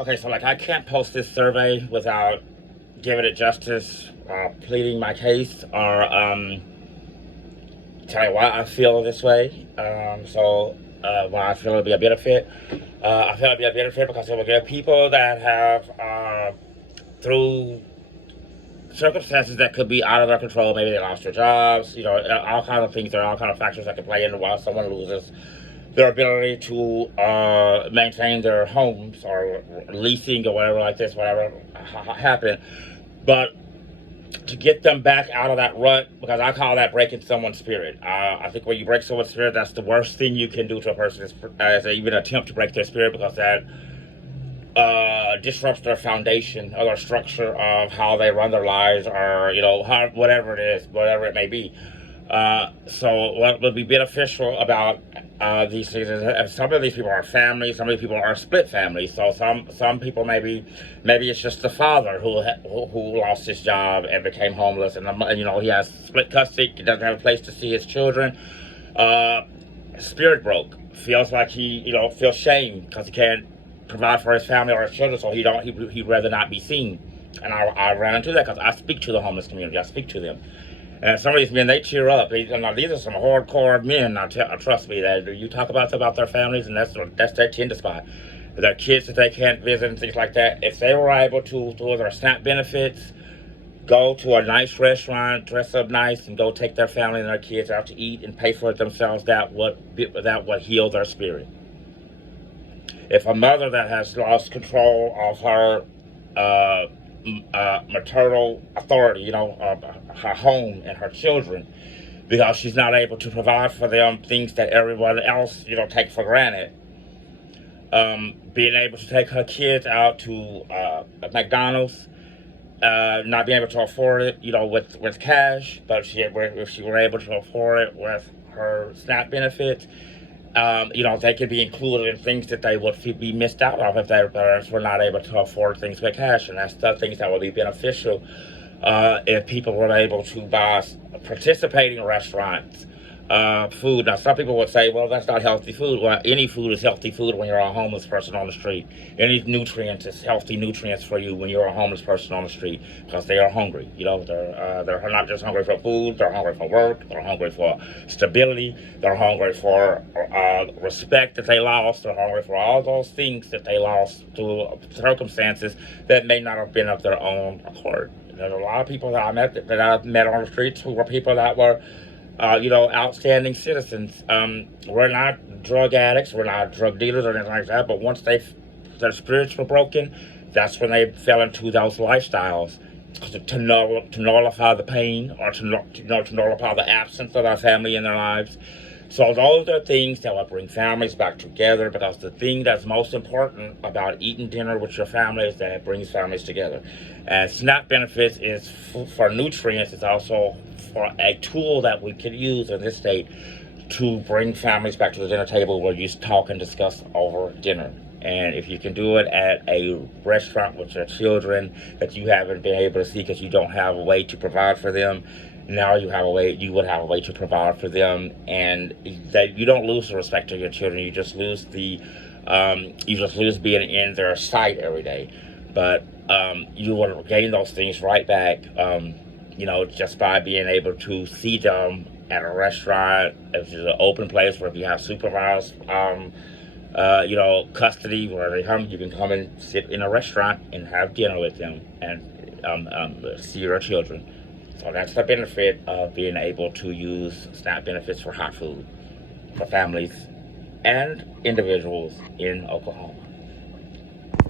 Okay, so like I can't post this survey without giving it justice, pleading my case, or telling why I feel this way. Why I feel it'll be a benefit. I feel it'll be a benefit because it will give people that have, through circumstances that could be out of their control, maybe they lost their jobs, all kinds of things. There are all kinds of factors that can play into why someone loses their ability to maintain their homes or leasing or whatever like this, whatever happened. But to get them back out of that rut, because I call that breaking someone's spirit. I think when you break someone's spirit, that's the worst thing you can do to a person is even attempt to break their spirit, because that disrupts their foundation or their structure of how they run their lives, or whatever it is, whatever it may be. So what would be beneficial about these things is some of these people are families, some of these people are split families. So some people maybe it's just the father who lost his job and became homeless, and he has split custody, he doesn't have a place to see his children. Spirit broke, feels like he feels shame because he can't provide for his family or his children, so he'd rather not be seen. And I ran into that because I speak to the homeless community, I speak to them. And some of these men, they cheer up. These are some hardcore men. Trust me, that you talk about their families, and that's their tender spot. Their kids that they can't visit and things like that. If they were able to, through their SNAP benefits, go to a nice restaurant, dress up nice, and go take their family and their kids out to eat and pay for it themselves, that would heal their spirit. If a mother that has lost control of her maternal authority, her home and her children, because she's not able to provide for them things that everyone else, take for granted. Being able to take her kids out to McDonald's, not being able to afford it, with cash, but if she were able to afford it with her SNAP benefits, they could be included in things that they would be missed out of if their parents were not able to afford things with cash. And that's the things that would be beneficial if people were able to buy participating restaurants food. Now, some people would say, well, that's not healthy food. Well, any food is healthy food when you're a homeless person on the street. Any nutrients is healthy nutrients for you when you're a homeless person on the street, because they are hungry. They're not just hungry for food, they're hungry for work, they're hungry for stability, they're hungry for respect that they lost, they're hungry for all those things that they lost through circumstances that may not have been of their own accord. There's a lot of people that I've met on the streets who were people that were outstanding citizens. We're not drug addicts, we're not drug dealers or anything like that, but once their spirits were broken, that's when they fell into those lifestyles to nullify the pain, or to nullify the absence of our family in their lives. So those are things that will bring families back together, because the thing that's most important about eating dinner with your family is that it brings families together. And SNAP benefits is for nutrients. It's also for a tool that we can use in this state to bring families back to the dinner table where you talk and discuss over dinner. And if you can do it at a restaurant with your children that you haven't been able to see because you don't have a way to provide for them, now you would have a way to provide for them, and that you don't lose the respect of your children. You just lose being in their sight every day. But you will gain those things right back, just by being able to see them at a restaurant, if it's an open place where you have supervised custody, where they come, you can come and sit in a restaurant and have dinner with them and see your children. So that's the benefit of being able to use SNAP benefits for hot food for families and individuals in Oklahoma.